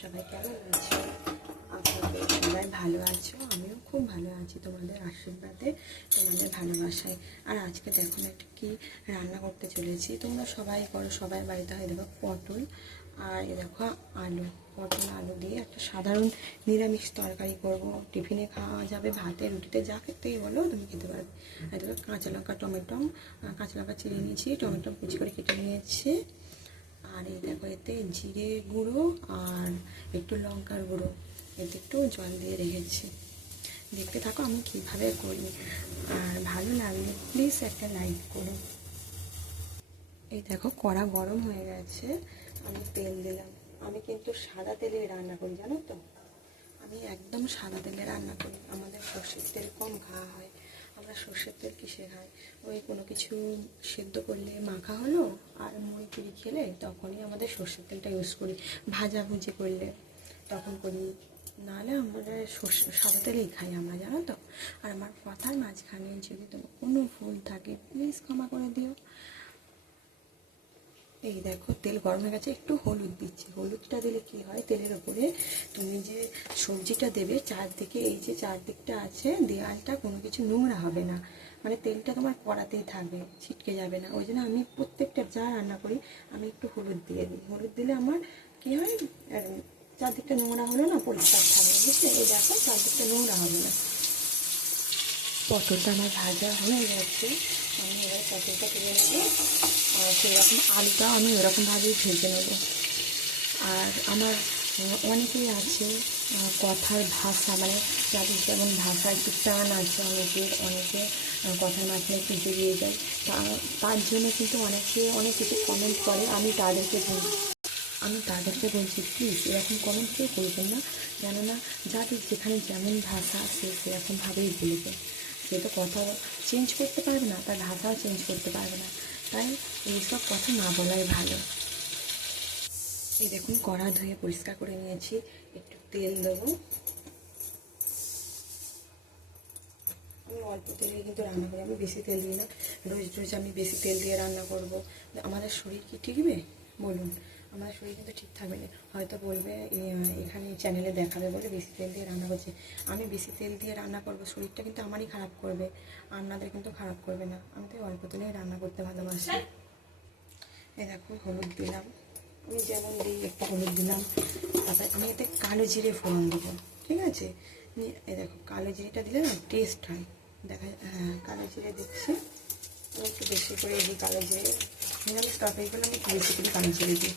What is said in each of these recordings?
সবাই কেমন আছো? আপনাদের সবাই ভালো আছো? আমিও খুব ভালো আছি তোমাদের আশীর্বাদে, তোমাদের ভালোবাসায়। আর আজকে দেখো একটু কি রান্না করতে চলেছি। তোমরা সবাই করো, সবাই বাড়িতে হয়। দেখো পটল আর এ দেখো আলু। পটল, আলু দিয়ে একটা সাধারণ নিরামিষ তরকারি করব। টিফিনে খাওয়া যাবে, ভাতে, রুটিতে, যা খেতেই বলো, তুমি খেতে পারবে। আর দেখো কাঁচা লঙ্কা, টমেটো কাঁচা লঙ্কা চিড়ে নিয়েছি, টমেটো কুচি করে কেটে নিয়েছি। আর এই দেখো, এতে জিরে গুঁড়ো আর একটু লঙ্কার গুঁড়ো। এতে একটু জল দিয়ে রেখেছি। দেখতে থাকো আমি কীভাবে করি। আর ভালো লাগলে প্লিজ একটা লাইক করো। এই দেখো, কড়া গরম হয়ে গেছে। আমি তেল দিলাম। আমি কিন্তু সাদা তেলে রান্না করি, জানো তো? আমি একদম সাদা তেলে রান্না করি। আমাদের সর্ষের তেল কম খাওয়া হয়। আমরা সর্ষের তেল কিসে খায় ওই কোনো কিছু সেদ্ধ করলে মাখা হলো আর মুড়ি টুড়ি খেলে তখনই আমাদের সর্ষের তেলটা ইউজ করি। ভাজাভুজি করলে তখন করি। নাহলে আমাদের সর্ষে সাদা তেলেই খাই আমরা, জানো তো? আর আমার কথার মাঝখানে যদি তোমার কোনো ভুল থাকে প্লিজ ক্ষমা করে দিও। এই দেখো, তেল গরম হয়ে গেছে, একটু হলুদ দিচ্ছি। হলুদটা দিলে কি হয়? তেলের ওপরে তুমি যে সবজিটা দেবে, চারদিকে এই যে চারদিকটা আছে, দেয়ালটা কোনো কিছু নোংরা হবে না। মানে তেলটা তোমার কড়াতেই থাকবে, ছিটকে যাবে না। ওই জন্য আমি প্রত্যেকটা যা রান্না করি, আমি একটু হলুদ দিয়ে দিই। হলুদ দিলে আমার কি হয়? চারদিকটা নোংরা হলো না, পরিষ্কার থাকবে, বুঝলে? এই দেখো, চারদিকটা নোংরা হবে না। পটলটা আমার ভাজা হয়ে গেছে। আমি এবার পটলটা তুলে নেব। আর সেরকম আলুটা আমি ওরকমভাবেই ভেজে নেব। আর আমার অনেকেই আছে কথার ভাষা মানে যাদের যেমন ভাষা একটু টান আছে, অনেকের, অনেকে কথার মাঝখানে একটু জড়িয়ে যায়। তা, তার জন্য কিন্তু অনেকে, অনেক কিছু কমেন্ট করে, আমি তাদেরকে বলছি আমি তাদেরকে বলছি প্লিজ এরকম কমেন্ট কেউ করবেন না। কেননা যাদের যেখানে যেমন ভাষা সে সেরকমভাবেই বলবে। সে তো কথা চেঞ্জ করতে পারবে না, তার ভাষাও চেঞ্জ করতে পারবে না। তাই এইসব কথা না বলাই ভালো। এই দেখুন, কড়া ধুয়ে পরিষ্কার করে নিয়েছি। একটু তেল দেবো। আমি অল্প তেলে কিন্তু রান্না করি, আমি বেশি তেল দিই না। রোজ রোজ আমি বেশি তেল দিয়ে রান্না করব। আমাদের শরীর কি ঠিকবে? বলুন। আমাদের শরীর কিন্তু ঠিক থাকবে না। হয়তো বলবে এখানে চ্যানেলে দেখাবে বলে বেশি তেল দিয়ে রান্না করছে। আমি বেশি তেল দিয়ে রান্না করব, শরীরটা কিন্তু আমারই খারাপ করবে। আপনাদের কিন্তু খারাপ করবে না। আমি তো অল্প তেলেই রান্না করতে ভালোবাসি। এ দেখো, হলুদ দিলাম। আমি যেমন দিই, একটু হলুদ দিলাম। তারপরে আমি এতে কালো জিরে ফোড়ন দেবো, ঠিক আছে? এই দেখো, কালো জিরেটা দিলে না টেস্ট হয়। দেখা হ্যাঁ কালো জিরে দিচ্ছি। একটু বেশি করে দিই কালো জিরে। নিরামিষ তরকারি করলে আমি একটু বেশি করে কালো জিরে দিই।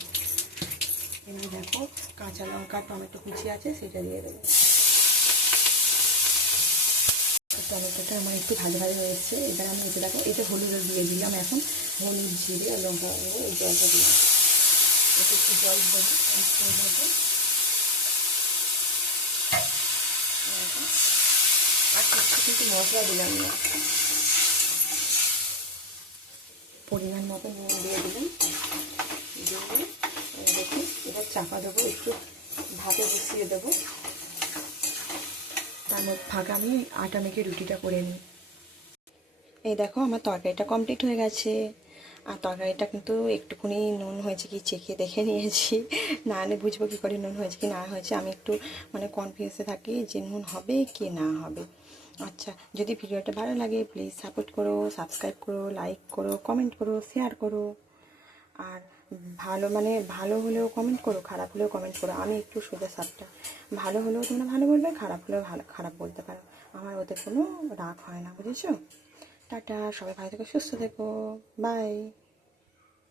এবার দেখো কাঁচা লঙ্কা, টমেটো কুচি আছে, সেটা দিয়ে দেবো। টমেটোটা আমার একটু ভালো ভালো হয়েছে এবার আমি এতে দেখো এটা হলুদ দিয়ে দিলাম এখন। হলুদ, জিরে আর লঙ্কা এই জলটা দিলাম। এতে একটু জল দেবো। আর কিন্তু মশলা দিলাম না। পরিমাণ মতো নুন দিয়ে দিলাম। দিয়ে দেখুন, এবার চাপা দেবো, একটু ভাতে বসিয়ে দেবো। তার মধ্যে ফাঁকা আমি আটা মেখে রুটিটা করে নিই। এই দেখো, আমার তরকারিটা কমপ্লিট হয়ে গেছে। আর তরকারিটা কিন্তু একটুখানি নুন হয়েছে কি চেখে দেখে নিয়েছি। না হলে বুঝব কী করে নুন হয়েছে কি না হয়েছে। আমি একটু মানে কনফিউজে থাকি যে নুন হবে কি না হবে। আচ্ছা যদি ভিডিওটা ভালো লাগে প্লিজ সাপোর্ট করো সাবস্ক্রাইব করো লাইক করো কমেন্ট করো শেয়ার করো। আর ভালো মানে ভালো হলেও কমেন্ট করো, খারাপ হলেও কমেন্ট করো। আমি একটু সোজা সাপটা ভালো হলেও তোমরা ভালো বলবে, খারাপ হলেও ভালো, খারাপ বলতে পারো। আমার ওদের কোনো রাগ হয় না, বুঝেছ? টাটা, সবাই ভালো থেকো, সুস্থ থেকো। বাই